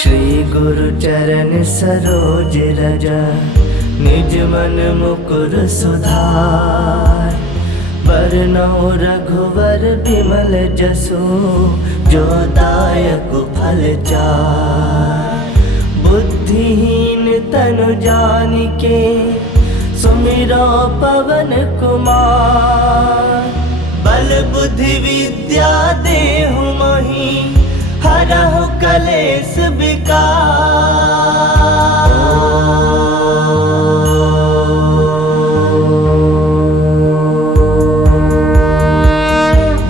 श्री गुरु चरण सरोज रज, निज मन मुकुर सुधार। बरनउँ रघुवर बिमल जसु, जो दायक फल चार। बुद्धिहीन तनु जानिके, सुमिरो पवन कुमार। बल बुद्धि विद्या देहु मोहि, हरहु कलेश विकार।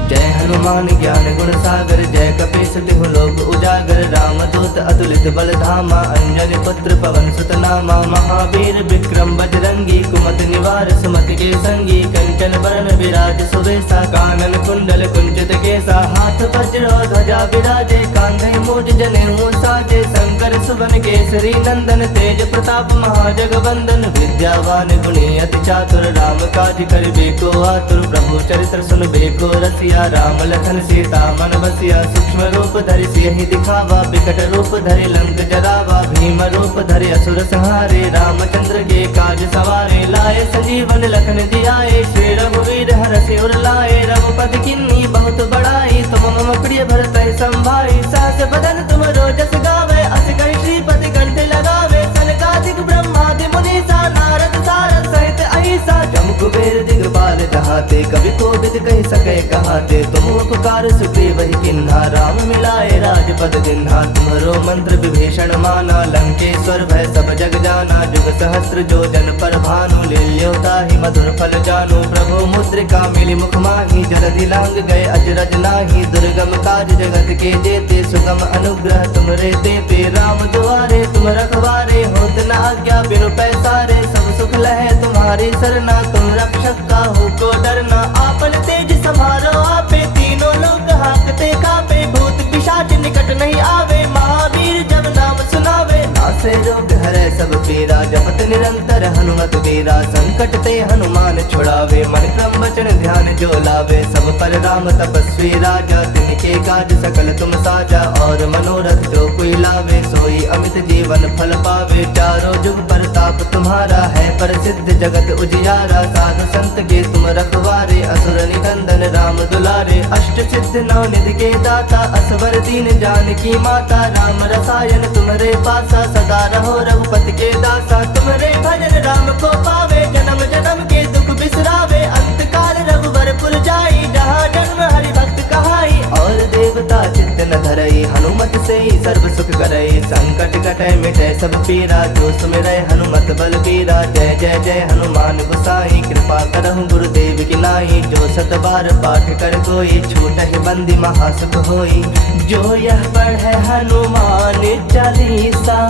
जय हनुमान ज्ञान गुण सागर, जय कपीस तिहु लोक उजागर। रामदूत अतुलित बल धामा, अंजनी पुत्र पवन सुत नामा। महावीर विक्रम बजरंगी, कुमति निवार सुमति के संगी। कंचन बरन विराज सुबेसा, कानन कुंडल कुंचित केसा। हाथ वज्र ध्वजा विराजे, कांधे मूज जनेऊ साजे। शंकर सुवन केसरी नंदन, तेज प्रताप महाजगवंदन। विद्यावान गुणी अति चातुर, राम काज करिबे को आतुर। प्रभु चरित्र सुनबे को रसिया, राम लखन सीता मन बसिया। सूक्ष्म रूप धरि सियहि दिखावा, बिकट रूप धरि लंक जरावा। भीम रूप धरि असुर संहारे, रामचंद्र के काज सवारे। लाए संजीवन लखन जियाए, श्री रघुवीर हरषि उर लाए। रघुपति किन्नी बहुत बड़ाई, तुम मम प्रिय भरतहि संभाई। सहस बदन तुम रोजस गावे, अस कहि श्रीपति कंठ लगावे। सनकादिक ब्रह्मादि मुनीसा, नारद सारद सहित अहिसा। जम कुबेर दिगपाल जहाते, कवि कोविद कहि सकै कहाते। तुम उपकार सुग्रीव ही किन्हा, राम मिलाए राजपद दिन्हा। तुम्हरो मंत्र विभीषण माना, लंकेश्वर भय सब जग जाना। जुग सहस्त्र जो जन पर भानु, लील्यो ताहि मधुर फल जानु। प्रभु मुद्रिका मिली मुख माहि, जलधि लांग गए अजरज नाही। दुर्गम काज जगत के जेते, सुगम अनुग्रह तुमरे देते। राम दुआरे तुम रखवारे, होत न आज्ञा बिनु पैसारे। सब सुख लहे तुम्हारी सरना, तुम रक्षक काहू को डरना। आपन तेज समारो आपे, तीनों लोग हांकते कापे। भूत पिशाच निकट नहीं आवे, महावीर जब नाम सुनावे। नासे रोग हरै सब पीरा, जपत निरंतर हनुमत वीरा। संकट ते हनुमान छुड़ावे, मन क्रम वचन ध्यान जो लावे। सब पर राम तपस्वी राजा, तिनके काज सकल तुम साजा। और मनोरथ जो कोई लावे, सोई अमित जीवन फल पावे। चारों जुग परताप तुम्हारा है, प्रसिद्ध जगत उजियारा। साधु संत के तुम रखवारे, असुर निकंदन राम दुलारे। अष्ट सिद्ध नौ निधि के दाता, असवर दीन जानकी माता। राम रसायन तुम्हारे पासा, सदा रहो रघुपति के दासा। तुम्हारे भजन राम को पावे, जन्म जन्म के दुख बिसरावे। अंत काल रघुवर पुर जाई, जहाँ जन्म हरि भक्त कहाई। और देवता चित्त न धरई, हनुमत से ही सर्व सुख करई। संकट कटै मिटै सब पीरा, जो सुमिरै हनुमत बल बीरा। जय जय जय हनुमान गोसाई, कृपा करहु गुरुदेव की नाई। जो सत बार पाठ कर कोई, छूटहि बंदी महासुख होई। जो यह पढ़ै हनुमान चालीसा,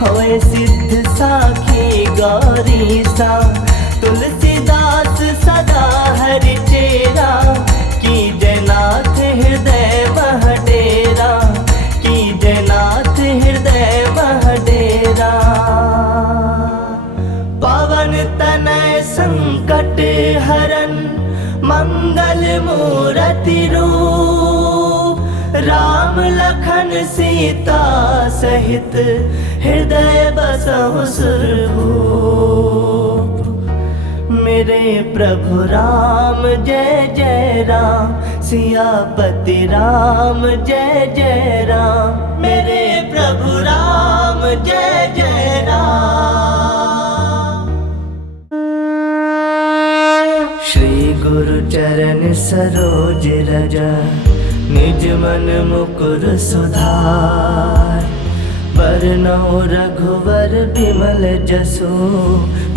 होए सिद्ध साखी गौरीसा। तुलसीदास सदा हरि चेरा, की जयनाथ हृदय मह डेरा। की जयनाथ हृदय मह डेरा। पवन तनय संकट हरन, मंगल मूरति रूप। राम लखन सीता सहित, हृदय बसहु सुरभूप। मेरे प्रभु राम जय जय राम, सियापति राम जय जय राम। मेरे प्रभु राम जय जय राम। श्री गुरु चरण सरोज रज, निज मन मुकुर सुधार। बरनउँ रघुवर बिमल जसु,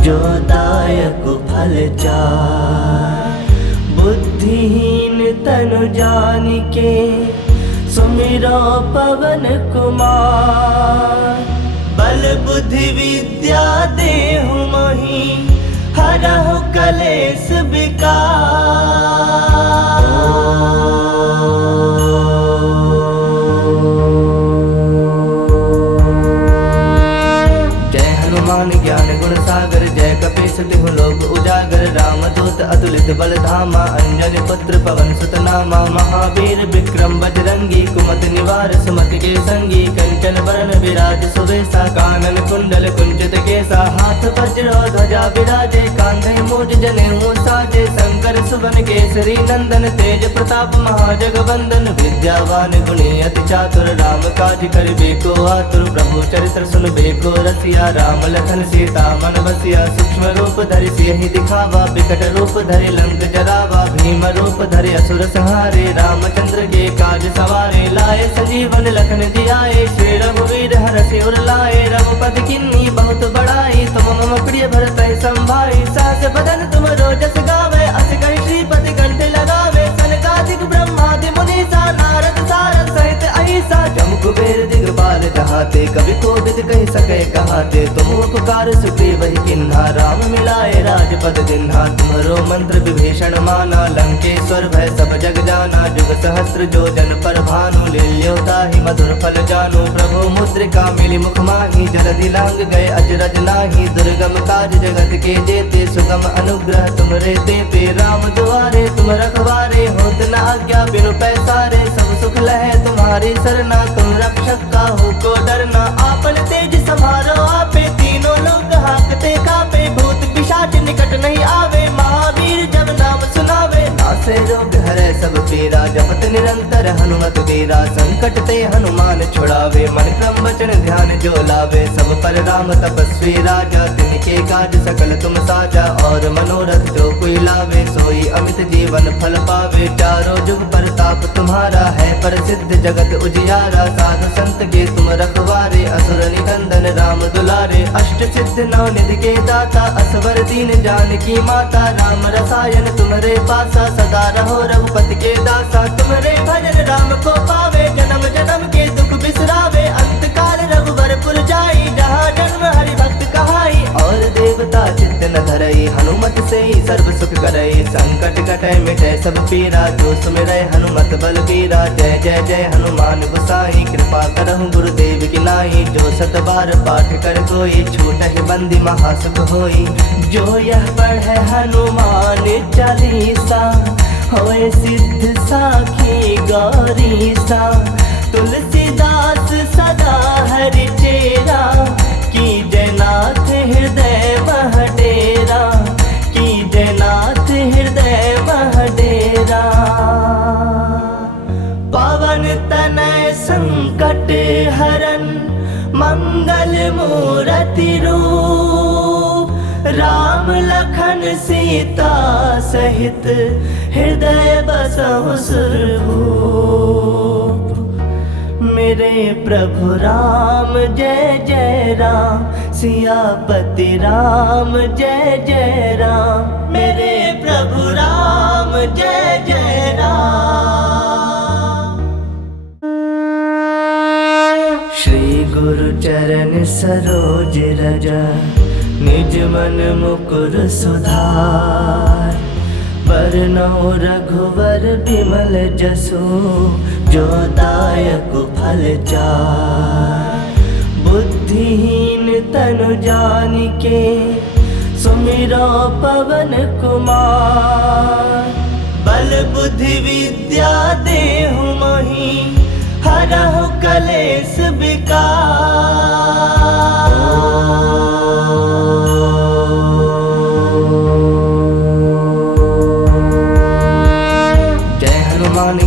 जो दायक फल चार। बुद्धिहीन तनु जानिके, सुमिरो पवन कुमार। बल बुद्धि विद्या देहु मोहि, हरहु कलेश विकार। हनुमान ज्ञान गुण सागर, जय कपीस तिहु लोक उजागर। रामदूत अतुलित बल धामा, अंजनी पुत्र पवन सुत नामा। महावीर विक्रम बजरंगी, कुमत निवार सुमति के संगी कंचन बरन विराज सुबेसा कानन कुंडल कुंचित केसा हाथ वज्र ध्वजा विराजे कांधे मूज जनेऊ साजे शंकर सुवन केसरी नंदन तेज प्रताप महाजगवंदन विद्यावान गुणी अति चातुर राम काज करबे को आतुर प्रभु चरित्र सुनबे को रसिया राम लखन सीता मन बसिया सूक्ष्म रूप धरि सियहि दिखावा विकट रूप धरि लंक जरावा भीम रूप धरि असुर संहारे रामचंद्र के काज सवारे लाए संजीवन लखन जियाए श्री रघुवीर हरषि उर लाए रघुपति किन्नी बहुत बड़ाई तुम मम प्रिय भरत संभाई सहस बदन तुम रोजस गावे अस कहि श्रीपति कंठ लगावे सनकादिक ब्रह्मादि मुनीसा नारद सारद सहित अहिसा जम कुबेर दिगपाल जहाते कवि कोविद कहि सके कहाते तुम उपकार सुग्रीव वही किन्हा राम मिलाए राजपद दिन्हा तुम्हारो मंत्र विभीषण माना लंकेश्वर भय सब जग जाना जुग सहस्त्र जो जन पर भानु लील्योता ही मधुर फल जानु प्रभु मुद्रिका मिली मुख माही जलधि लांग गए अजरज नाही दुर्गम काज जगत के जेते सुगम अनुग्रह तुमरे देते राम दुआरे तुम रखवारे होत न आज्ञा बिनु पैसारे सब सुख लहे तुम्हारी सरना तुम रक्षक का हो को डरना आपन तेज समारो आपे तीनों लोग हाकते कापे भूत पिशाच निकट नहीं आवे महावीर जब नाम सुनावे नासे रोग हरे सब पीरा जपत निरंतर हनुमत वीरा संकट ते हनुमान छुड़ावे मन क्रम वचन ध्यान जो लावे सब पर राम तपस्वी राजा तिनके काज सकल तुम साजा और मनोरथ जो कोई लावे सोई अमित जीवन फल पावे चारों जुग परताप तुम्हारा है प्रसिद्ध जगत उजियारा साधु संत के तुम रखवारे असुर निकंदन राम दुलारे अष्ट सिद्ध नौ निधि के दाता असवर दीन जानकी माता राम रसायन तुम्हारे पासा सदा रहो रघुपति के दासा तुम्हारे भजन राम को पावे जन्म जन्म के दुख बिसरावे अंत काल रघुवर पुर जाई जहाँ जन्म हरि भक्त कहाई और देवता चित्त न धरई हनुमत से ही सर्व सुख करई संकट कटै मिटै सब पीरा जो सुमिरै हनुमत बल बीरा जय जय जय हनुमान गोसाई कृपा करहु गुरुदेव की नाई जो सत बार पाठ कर कोई छूटहि बंदी महासुख होई जो यह पढ़े हनुमान चालीसा होए सिद्ध साखी गौरीसा तुलसीदास सदा हरि चेरा की जयनाथ हृदय मह डेरा की जयनाथ हृदय मह डेरा पवन तनय संकट हरन मंगल मूर्ति रूप राम लखन सीता सहित हृदय बसहु सुरभूप मेरे प्रभु राम जय जय राम सियापति राम जय जय राम मेरे प्रभु राम जय जय राम श्री गुरु चरण सरोज रज निज मन मुकुर सुधार बरनौ रघुवर बिमल जसु जो दायक फल चार बुद्धिहीन तनु जानिके सुमिरो पवन कुमार बल बुद्धि विद्या देहु मोहि हरहु कलेश विकार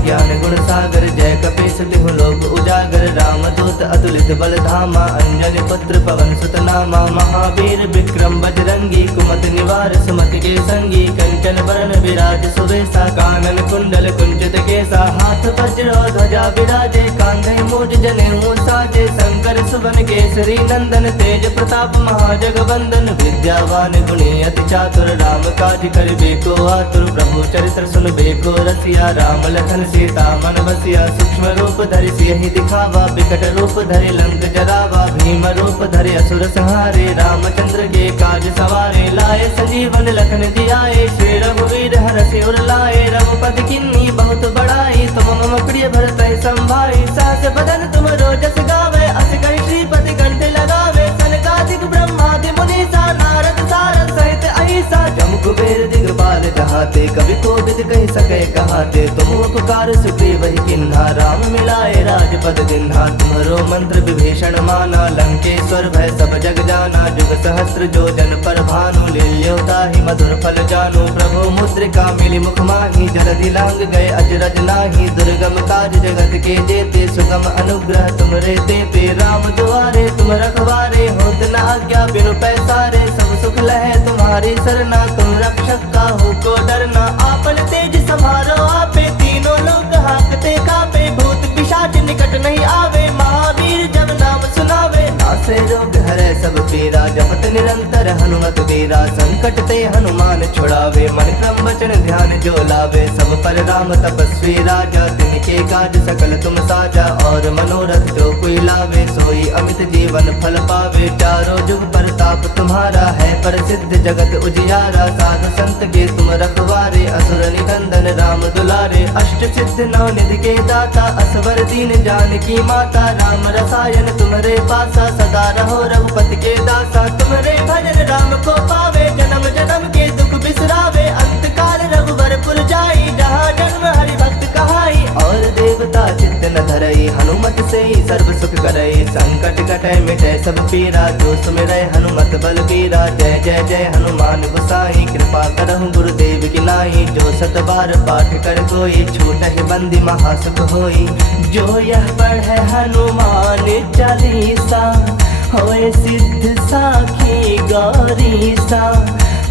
ज्ञान गुण सागर जय कपीस तिहु लोक उजागर रामदूत अतुलित बल धामा अंजनी पुत्र पवन सुत नामा महावीर विक्रम बजरंगी कुमत निवार सुमति के संगी कंचन बरन विराज सुबेसा कानन कुंडल कुंचित केसा हाथ वज्र ध्वजा विराजे कांधे मूज जनेऊ साजे शंकर सुवन केसरी नंदन तेज प्रताप महाजगवंदन विद्यावान गुणी अति चातुर राम काज करबे को आतुर प्रभु चरित्र सुनबे को रसिया राम लखन सीता मन बसिया सूक्ष्म रूप धरि सियहि दिखावा विकट रूप धरि लंक जरावा भीम रूप धरि असुर संहारे रामचंद्र के काज सवारे लाए संजीवन लखन जियाए श्री रघुवीर हरषि उर लाए रघुपति किन्नी बहुत बड़ाई तुम मम प्रिय भरत संभाई सहस बदन तुम रोजस गावे अस कहि श्रीपति कंठ लगावे सनकादिक ब्रह्मादि मुनीसा नारद सारद सहित अहिसा जम कुबेर दिगपाल जहाते कवि कोविद कहि सके कहाते तुम उपकार सुग्रीव वही किन्हा राम मिलाए राजपद दिन्हा तुम्हरो मंत्र विभीषण माना लंकेश्वर भय सब जग जाना जुग सहस्त्र जो जन पर भानु लील्योता ही मधुर फल जानु प्रभु मुद्रिका मिली मुख माही जलधि लांग गए अजरज नाही दुर्गम काज जगत के जेते सुगम अनुग्रह तुमरे देते राम दुआरे तुम रखवारे होत न आज्ञा बिनु पैसारे सब सुख लहे तुम्हारी सरना तुम रक्षक का हो को डरना आपन तेज संभारो आपे तीनों लोग हाकते कापे भूत पिशाच निकट नहीं आवे महावीर जब नाम सुनावे नासे रोग हरे सब पीरा जपत निरंतर हनुमत वीरा संकट ते हनुमान छुड़ावे मन क्रम वचन ध्यान जो लावे सब पर राम तपस्वी राजा तिनके काज सकल तुम साजा और मनोरथ जो कोई लावे सोई अमित जीवन फल पावे चारों जुग प्रताप तुम्हारा है प्रसिद्ध जगत उजियारा साधु संत के तुम रखवारे असुर निकंदन राम दुलारे अष्ट सिद्ध नौ निधि के दाता असवर दीन जानकी माता राम रसायन तुम्हारे पासा सदा रहो रघुपति के दासा तुम्हारे भजन राम को पावे जन्म जन्म के दुख बिसरावे अंत काल रघुवर पुर जाई जहाँ जन्म हरि भक्त कहाई और देवता चित्त न धरई हनुमत से ही सर्व सुख करई संकट कटे मिटे सब पीरा जो सुमिरै हनुमत बल बीरा जय जय जय हनुमान गोसाई कृपा करहु गुरुदेव की नाई जो सत बार पाठ कर कोई छूटहि बंदी महासुख होई जो यह पढ़े हनुमान चालीसा होए सिद्ध साखी गौरी सा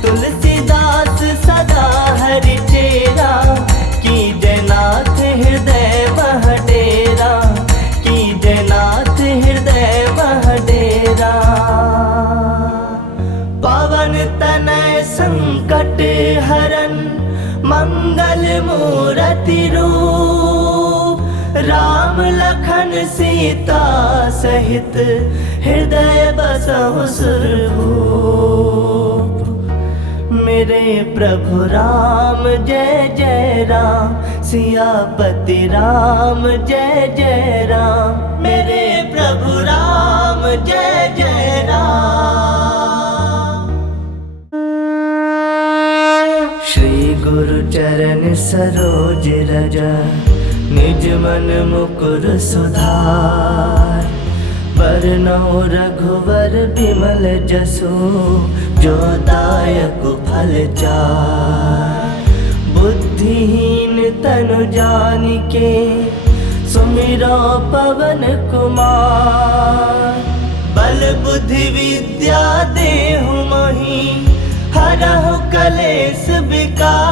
तुलसीदास सदा हरि चेरा की जयनाथ हृदय वह डेरा की जयनाथ हृदय वह डेरा पवन तनय संकट हरन मंगल मूर्ति रूप राम लखन सीता सहित हृदय बसहु सुरभूप मेरे प्रभु राम जय जय राम सियापति राम जय जय राम मेरे प्रभु राम जय जय राम। श्री गुरु चरण सरोज रज निज मन मुकुर सुधार बरनौ रघुवर बिमल जसु जो दायक फल चार बुद्धिहीन तनु जानिके सुमिरो पवन कुमार बल बुद्धि विद्या देहु मोहि हरहु कलेश विकार।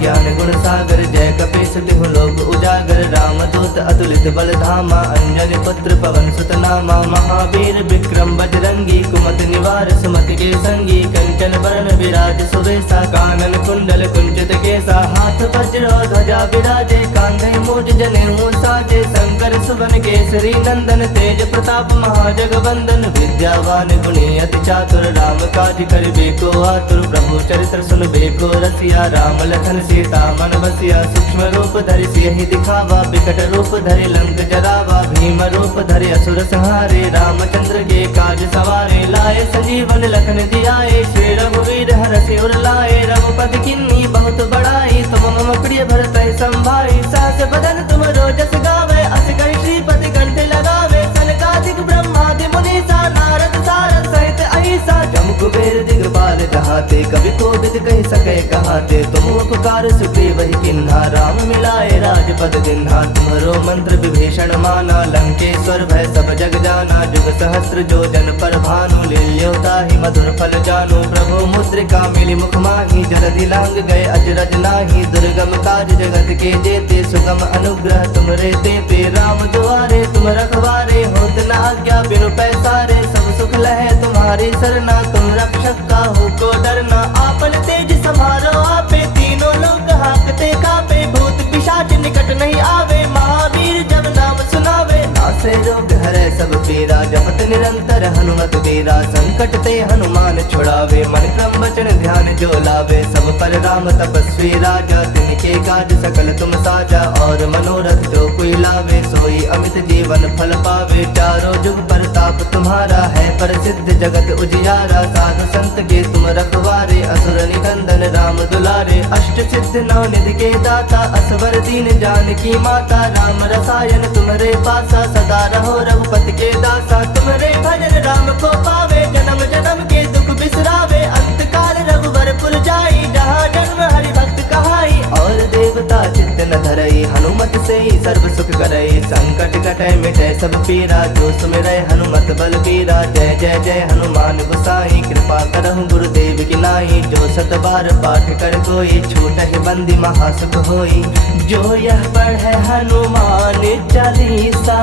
ज्ञान गुण सागर जय कपीस तिहु लोक उजागर रामदूत अतुलित बल धामा अंजनी पुत्र पवन सुत नामा महावीर विक्रम बजरंगी कुमति निवार सुमति के संगी कंचन बरन विराज सुवेशा कानन कुंडल कुंचित केसा हाथ वज्र ध्वजा विराजे कांधे मूज जनेऊ साजे शंकर सुवन केसरी नंदन तेज प्रताप महाजगवंदन विद्यावान गुणी अति चातुर राम काज करिबे को आतुर प्रभु चरित्र सुनबे को रसिया राम लखन सीता मन बसिया सूक्ष्म रूप धरि सियहि दिखावा विकट रूप धरि लंक जरावा भीम रूप धरि असुर संहारे रामचंद्र के काज सवारे लाए संजीवन लखन जियाए श्री रघुवीर हरषि उर लाए रघुपति किन्नी बहुत बड़ाई तुम मम प्रिय भरत संभाई सहस बदन तुम रोजस गावे अस कहि श्रीपति कंठ लगावे सनकादिक ब्रह्मादि मुनीसा नारद सारद सहित अहिसा जम कुबेर दिगपाल जहाते कवि कोविद कहि सके कहाते तुम उपकार सुग्रीव ही किन्हा राम मिलाए राजपद दिन्हा तुम्हरो मंत्र विभीषण माना लंकेश्वर भय सब जग जाना जुग सहस्त्र जो जन पर भानु लील्योता ही मधुर फल जानु प्रभु मुद्रिका मिली मुख माही जलधि लांग गए अजरज नाही दुर्गम काज जगत के जेते सुगम अनुग्रह तुमरे देते राम दुआरे तुम रखवारे होत न आज्ञा बिनु पैसारे सब सुख लहे तुम्हारी सरना तुम रक्षक का हो को डरना आपन तेज संभारो आपे तीनों लोग हाकते कापे भूत पिशाच निकट नहीं आवे महावीर जब नाम सुनावे नासे रोग हरे सब सब पीरा, जपत निरंतर हनुमत वीरा। संकट ते हनुमान छुड़ावे, मन क्रम वचन ध्यान जो लावे। सब पर राम तपस्वी राजा, तिनके काज सकल तुम साजा। और मनोरथ जो कोई लावे, सोई अमित जीवन फल पावे। चारों जुग परताप तुम्हारा है, प्रसिद्ध जगत उजियारा। साधु संत के तुम रखवारे, असुर निकंदन राम दुलारे। अष्ट सिद्ध नौ निधि के दाता, असवर दीन जानकी माता। राम रसायन तुम्हारे पासा, सदा रहो रघुपति के दासा। तुम्हारे भजन राम को पावे, जन्म जन्म के दुख बिसरावे। अंत काल रघुवर पुर जाई, जहाँ जन्म हरि भक्त कहाई। और देवता चित्त न धरई, हनुमत से ही सर्व सुख करई। संकट कटै मिटै सब पीरा, जो सुमिरै हनुमत बल बीरा। जय जय जय हनुमान गोसाई, कृपा करहु गुरुदेव की नाई। जो सत बार पाठ कर कोई, छूटहि बंदी महासुख होई। जो यह पढ़े हनुमान चालीसा,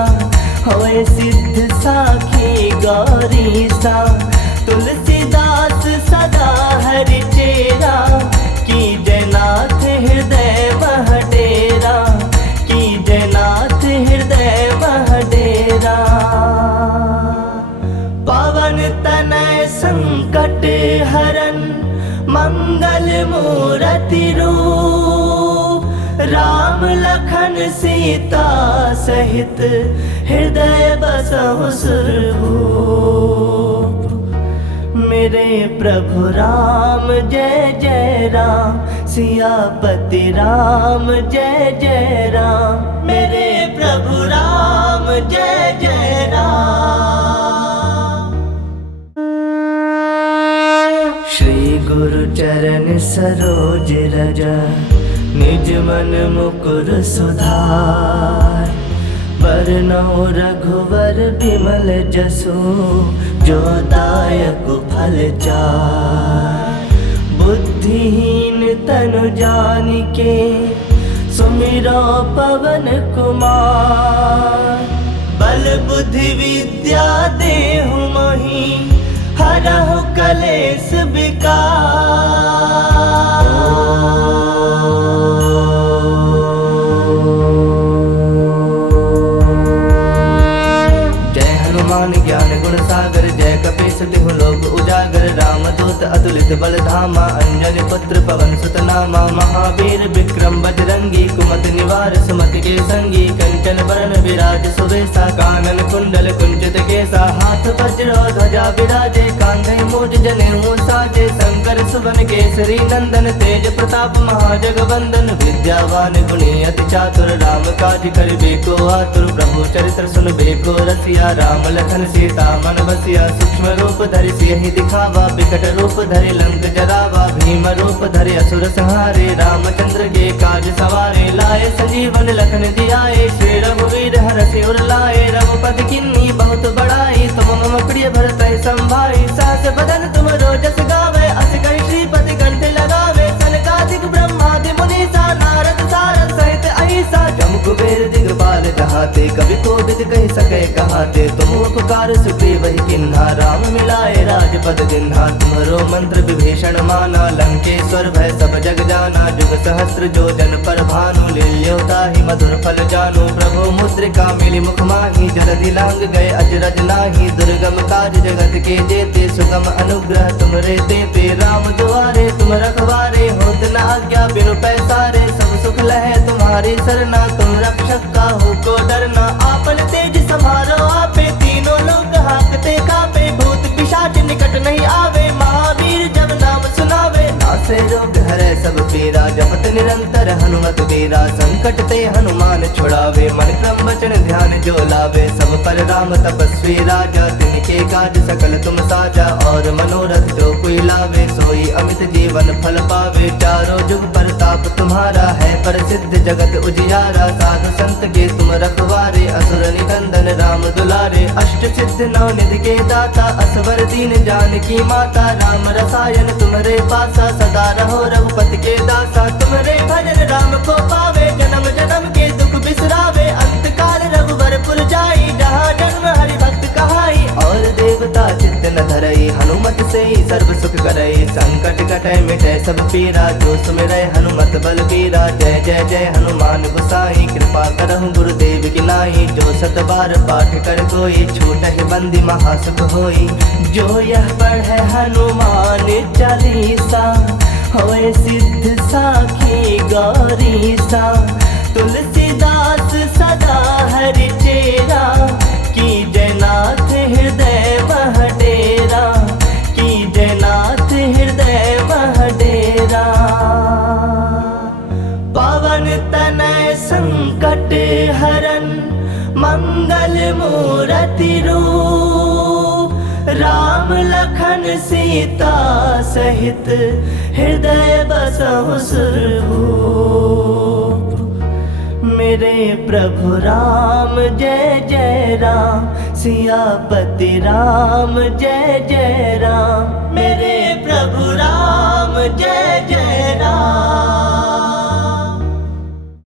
होए सिद्ध साखी गौरीसा। तुलसीदास सदा हरि चेरा, कीजय नाथ हृदय मह डेरा। कीजय नाथ हृदय मह डेरा। पवन तनय संकट हरन, मंगल मूरति रूप। राम लखन सीता सहित, हृदय बसहु सुरभूप। मेरे प्रभु राम जय जय राम, सियापति राम जय जय राम। मेरे प्रभु राम जय जय राम। श्री गुरु चरण सरोज रज, निज मन मुकुर सुधार। बरनउँ रघुवर बिमल जसु, जो दायक फल चार। बुद्धिहीन तनु जानिके, सुमिरो पवन कुमार। बल बुद्धि विद्या देहु मोहि, हरहु कलेश विकार। ज्ञान गुण सागर, जय कपीस तिहु लोक उजागर। रामदूत अतुलित बल धामा, अंजनी पुत्र पवन सुत नामा। महावीर विक्रम बजरंगी, कुमति निवार सुमति के संगी। कंचन बरन विराज सुवेशा, कानन कुंडल कुंचित केसा। हाथ वज्र ध्वजा विराजे, कांधे मूज जनेऊ साजे। शंकर सुवन केसरी नंदन, तेज प्रताप महाजगवंदन। विद्यावान गुणी अति चातुर, राम काज करिबे को आतुर। प्रभु चरित्र सुनबे को रसिया, राम लखन सीता मन बसिया। सूक्ष्म रूप धरि सियहि दिखावा, बिकट रूप धरि लंक जरावा। भीम रूप धरि असुर संहारे, रामचंद्र के काज सवारे। लाए संजीवन लखन जियाए, श्री रघुवीर हरषि उर लाए। रघुपति किन्नी बहुत बड़ाई, तुम मम प्रिय भरतहि संभाई। सहस बदन तुम रोजस गावे, अस कहि श्रीपति कंठ लगावे। सनकादिक ब्रह्मादि मुनीसा, नारद सारद सहित अहिसा। जम कुबेर दिगपाल जहाते, कवि कोविद कहि सकै कहाते। तुम उपकार सुग्रीव ही किन्हा, राम मिलाए राजपद दिन्हा। तुम्हरो मंत्र विभीषण माना, लंकेश्वर भय सब जग जाना। जुग सहस्त्र जो जन पर भानु, लील्यो ताहि मधुर फल जानु। प्रभु मुद्रिका मिली मुख माहि, जलधि लांग गए अजरज नाही। दुर्गम काज जगत के जेते, सुगम अनुग्रह तुमरे तेते। राम दुआरे तुम रखवारे, होत न आज्ञा बिनु पैसारे। सब सुख लहे तुम्हारी सरना, तुम रक्षक काहू को डरना। आपन तेज समारो आपे, तीनों लोग हाकते कापे। भूत पिशाच निकट नहीं आवे, महावीर जब नाम सुनावे। नासे रोग हरै सब पीरा, जपत निरंतर हनुमत वीरा। संकट ते हनुमान छुड़ावे, मन क्रम वचन ध्यान जो लावे। सब पर राम तपस्वी राजा, तिनके काज सकल तुम साजा। और मनोरथ जो कोई लावे, सोई अमित जीवन फल पावे। चारों जुग परताप तुम्हारा है, प्रसिद्ध जगत उजियारा। साधु संत के तुम रखवारे, असुर निकंदन राम दुलारे। अष्ट सिद्ध नौ निधि के दाता, असवर दीन जानकी माता। राम रसायन तुम्हारे पासा, सदा रहो रघुपति के दासा। तुम्हारे भजन राम को पावे, जन्म जन्म के दुख बिसरावे। अंत काल रघुवर पुर जाई, जहाँ जन्म हरि भक्त कहाई। और देवता चित्त न धरई, हनुमत से ही सर्व सुख करई। संकट कटै मिटै सब पीरा, जो सुमिरै हनुमत बल बीरा। जय जय जय हनुमान गोसाई, कृपा करहु गुरुदेव की नाई। जो 7 बार पाठ कर कोई छूटहि बंदी महासुख होई। जो यह पढ़े हनुमान चालीसा होए सिद्ध साखी गौरीसा। तुलसीदास सदा हरि चेरा की जयनाथ हृदय मह डेरा। की जयनाथ हृदय मह डेरा। पवन तनय संकट हरन मंगल मूरति रूप। राम लखन सीता सहित हृदय बसहु सुरभूप। मेरे प्रभु राम जय जय राम। सियापति राम जय जय राम। मेरे प्रभु राम जय जय राम।